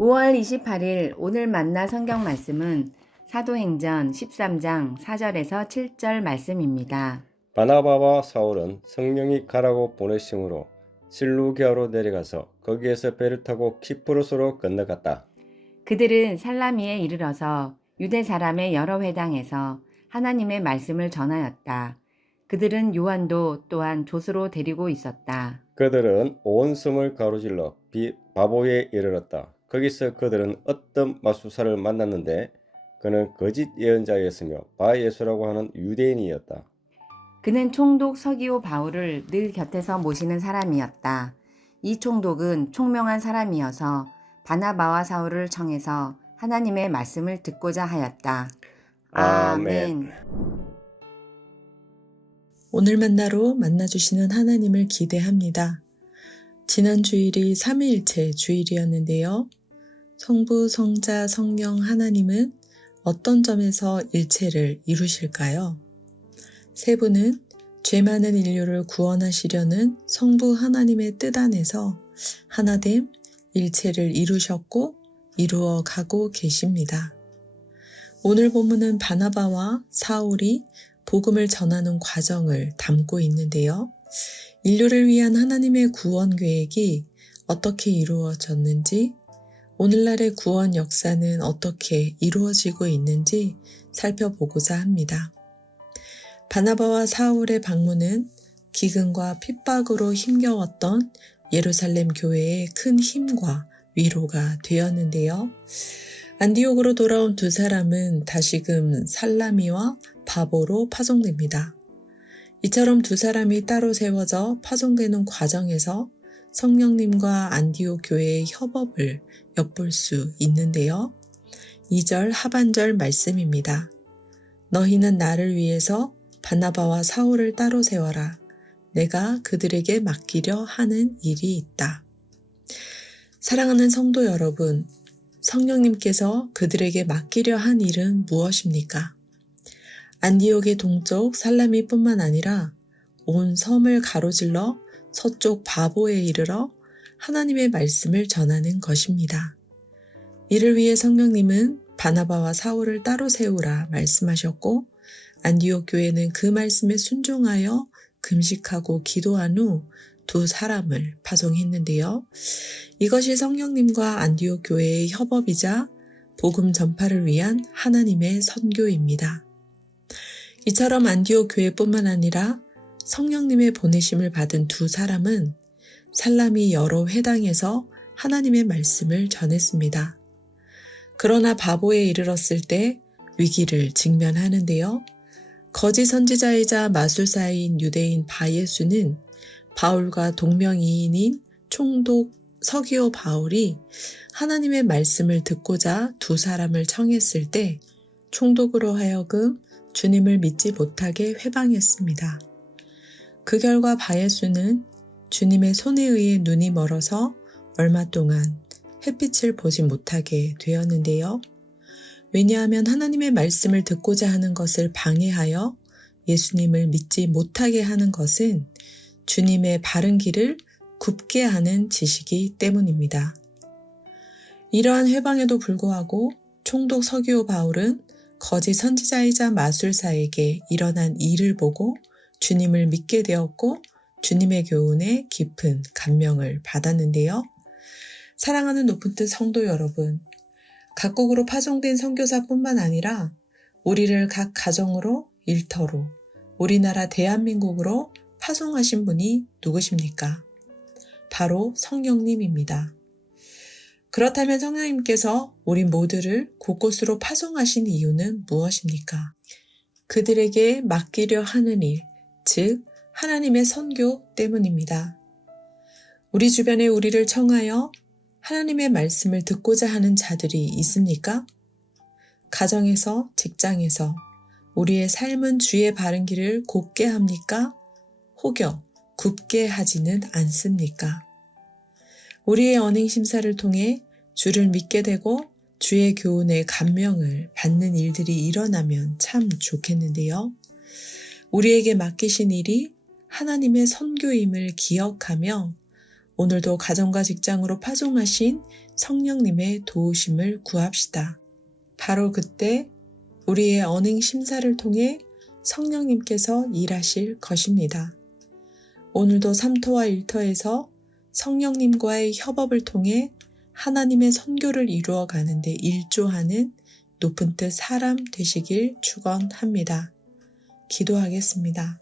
5월 28일 오늘 만나 성경 말씀은 사도행전 13장 4절에서 7절 말씀입니다. 바나바와 사울은 성령이 가라고 보내심으로 실루기아로 내려가서 거기에서 배를 타고 키프로스로 건너갔다. 그들은 살라미에 이르러서 유대 사람의 여러 회당에서 하나님의 말씀을 전하였다. 그들은 요한도 또한 조수로 데리고 있었다. 그들은 온 섬을 가로질러 바보에 이르렀다. 거기서 그들은 어떤 마술사를 만났는데 그는 거짓 예언자였으며 바예수라고 하는 유대인이었다. 그는 총독 서기오 바울을 늘 곁에서 모시는 사람이었다. 이 총독은 총명한 사람이어서 바나바와 사울을 청해서 하나님의 말씀을 듣고자 하였다. 아멘. 오늘 만나로 만나주시는 하나님을 기대합니다. 지난 주일이 삼위일체 주일이었는데요. 성부, 성자, 성령 하나님은 어떤 점에서 일체를 이루실까요? 세 분은 죄 많은 인류를 구원하시려는 성부 하나님의 뜻 안에서 하나됨 일체를 이루셨고 이루어 가고 계십니다. 오늘 본문은 바나바와 사울이 복음을 전하는 과정을 담고 있는데요. 인류를 위한 하나님의 구원 계획이 어떻게 이루어졌는지, 오늘날의 구원 역사는 어떻게 이루어지고 있는지 살펴보고자 합니다. 바나바와 사울의 방문은 기근과 핍박으로 힘겨웠던 예루살렘 교회의 큰 힘과 위로가 되었는데요. 안디옥으로 돌아온 두 사람은 다시금 살라미와 바보로 파송됩니다. 이처럼 두 사람이 따로 세워져 파송되는 과정에서 성령님과 안디옥 교회의 협업을 엿볼 수 있는데요. 2절 하반절 말씀입니다. 너희는 나를 위해서 바나바와 사울을 따로 세워라. 내가 그들에게 맡기려 하는 일이 있다. 사랑하는 성도 여러분, 성령님께서 그들에게 맡기려 한 일은 무엇입니까? 안디옥의 동쪽 살라미뿐만 아니라 온 섬을 가로질러 서쪽 바보에 이르러 하나님의 말씀을 전하는 것입니다. 이를 위해 성령님은 바나바와 사울을 따로 세우라 말씀하셨고 안디옥 교회는 그 말씀에 순종하여 금식하고 기도한 후 두 사람을 파송했는데요. 이것이 성령님과 안디옥 교회의 협업이자 복음 전파를 위한 하나님의 선교입니다. 이처럼 안디옥 교회뿐만 아니라 성령님의 보내심을 받은 두 사람은 살라미 여러 회당에서 하나님의 말씀을 전했습니다. 그러나 바보에 이르렀을 때 위기를 직면하는데요. 거짓 선지자이자 마술사인 유대인 바예수는 바울과 동명이인인 총독 서기오 바울이 하나님의 말씀을 듣고자 두 사람을 청했을 때 총독으로 하여금 주님을 믿지 못하게 회방했습니다. 그 결과 바예수는 주님의 손에 의해 눈이 멀어서 얼마 동안 햇빛을 보지 못하게 되었는데요. 왜냐하면 하나님의 말씀을 듣고자 하는 것을 방해하여 예수님을 믿지 못하게 하는 것은 주님의 바른 길을 굽게 하는 지식이기 때문입니다. 이러한 회방에도 불구하고 총독 서기오 바울은 거짓 선지자이자 마술사에게 일어난 일을 보고 주님을 믿게 되었고 주님의 교훈에 깊은 감명을 받았는데요. 사랑하는 높은 뜻 성도 여러분, 각국으로 파송된 선교사뿐만 아니라 우리를 각 가정으로 일터로 우리나라 대한민국으로 파송하신 분이 누구십니까? 바로 성령님입니다. 그렇다면 성령님께서 우리 모두를 곳곳으로 파송하신 이유는 무엇입니까? 그들에게 맡기려 하는 일, 즉 하나님의 선교 때문입니다. 우리 주변에 우리를 청하여 하나님의 말씀을 듣고자 하는 자들이 있습니까? 가정에서, 직장에서 우리의 삶은 주의 바른 길을 곱게 합니까? 혹여 굽게 하지는 않습니까? 우리의 언행 심사를 통해 주를 믿게 되고 주의 교훈에 감명을 받는 일들이 일어나면 참 좋겠는데요. 우리에게 맡기신 일이 하나님의 선교임을 기억하며 오늘도 가정과 직장으로 파송하신 성령님의 도우심을 구합시다. 바로 그때 우리의 언행 심사를 통해 성령님께서 일하실 것입니다. 오늘도 3터와 1터에서 성령님과의 협업을 통해 하나님의 선교를 이루어 가는데 일조하는 높은 뜻 사람 되시길 축원합니다. 기도하겠습니다.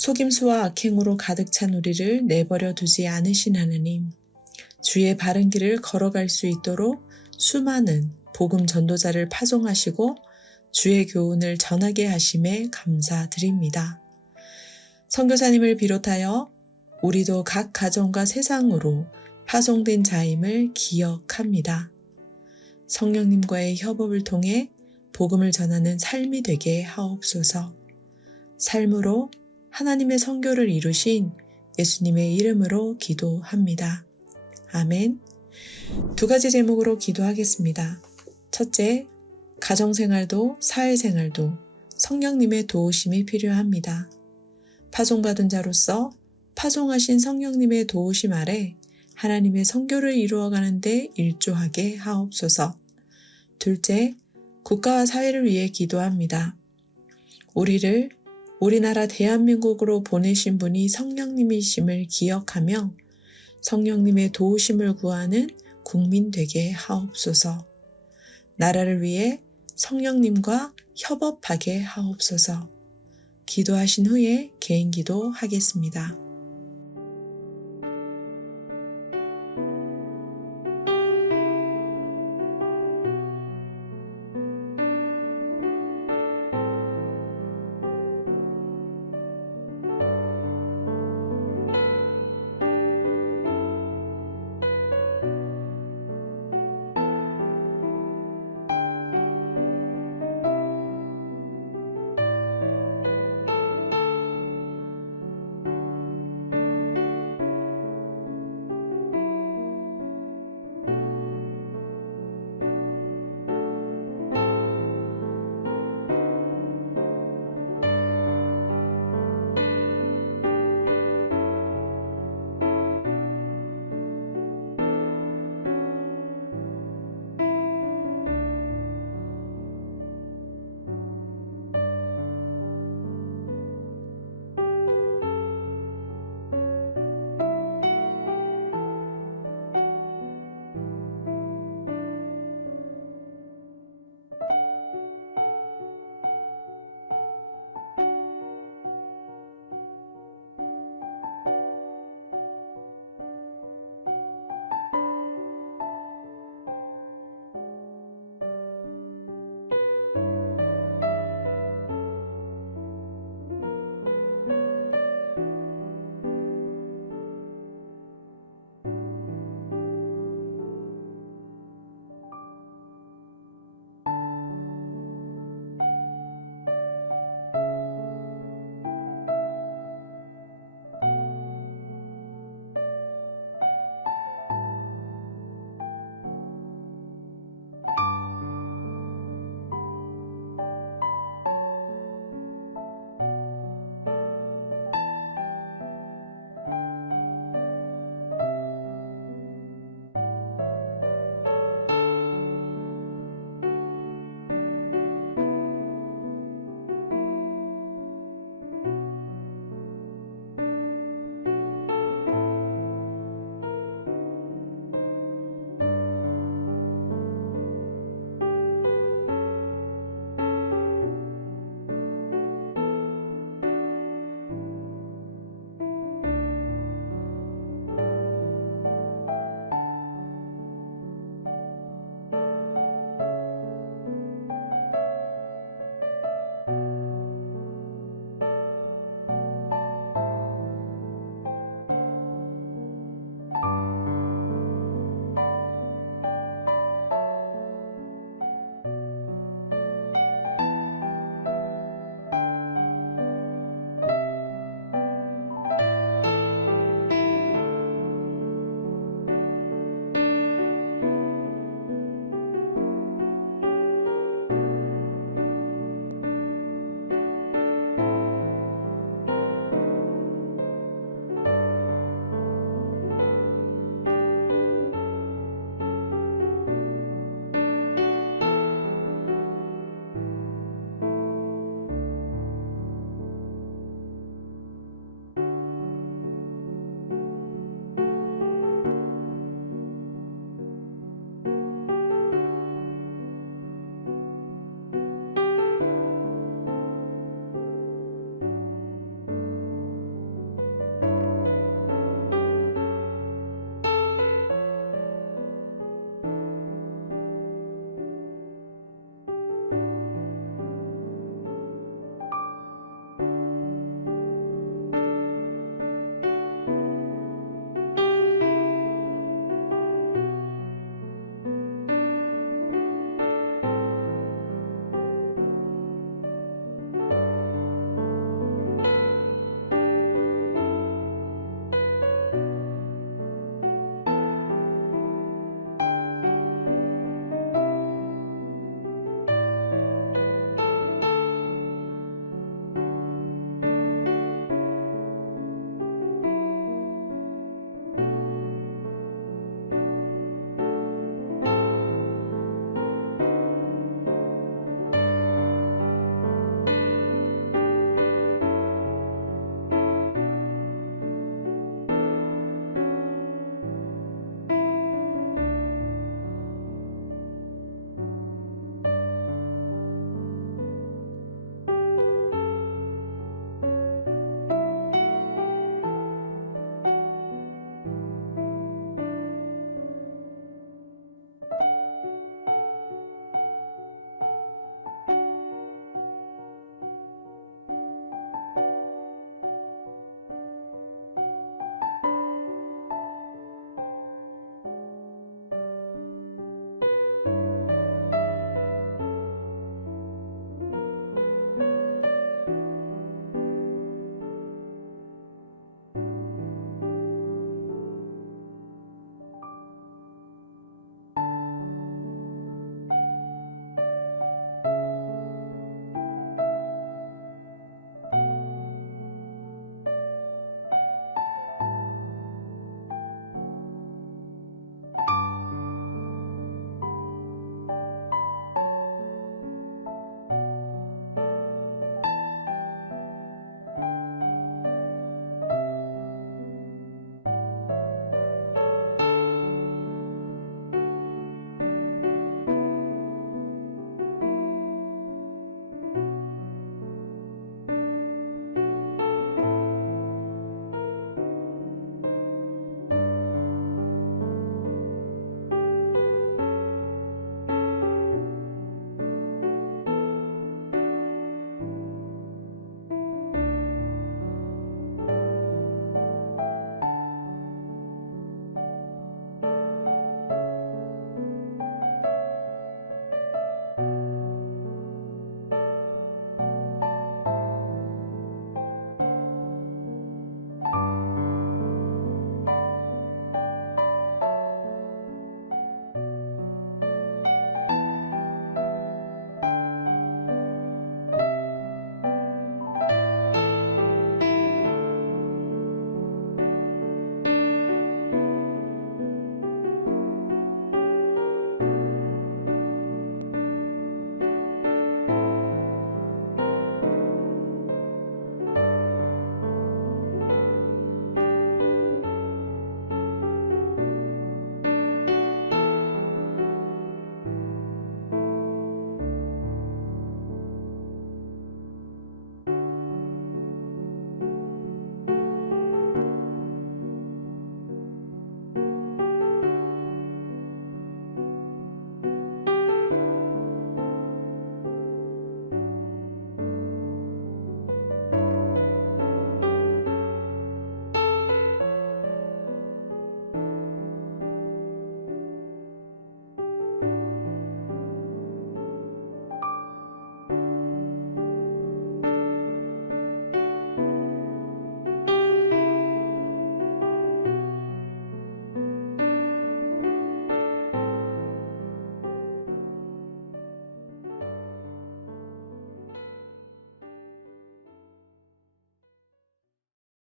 속임수와 악행으로 가득 찬 우리를 내버려 두지 않으신 하나님, 주의 바른 길을 걸어갈 수 있도록 수많은 복음 전도자를 파송하시고 주의 교훈을 전하게 하심에 감사드립니다. 선교사님을 비롯하여 우리도 각 가정과 세상으로 파송된 자임을 기억합니다. 성령님과의 협업을 통해 복음을 전하는 삶이 되게 하옵소서. 삶으로 하나님의 선교를 이루신 예수님의 이름으로 기도합니다. 아멘. 2가지 제목으로 기도하겠습니다. 첫째, 가정생활도 사회생활도 성령님의 도우심이 필요합니다. 파송받은 자로서 파송하신 성령님의 도우심 아래 하나님의 선교를 이루어가는 데 일조하게 하옵소서. 둘째, 국가와 사회를 위해 기도합니다. 우리를 우리나라 대한민국으로 보내신 분이 성령님이심을 기억하며 성령님의 도우심을 구하는 국민 되게 하옵소서. 나라를 위해 성령님과 협업하게 하옵소서. 기도하신 후에 개인 기도 하겠습니다.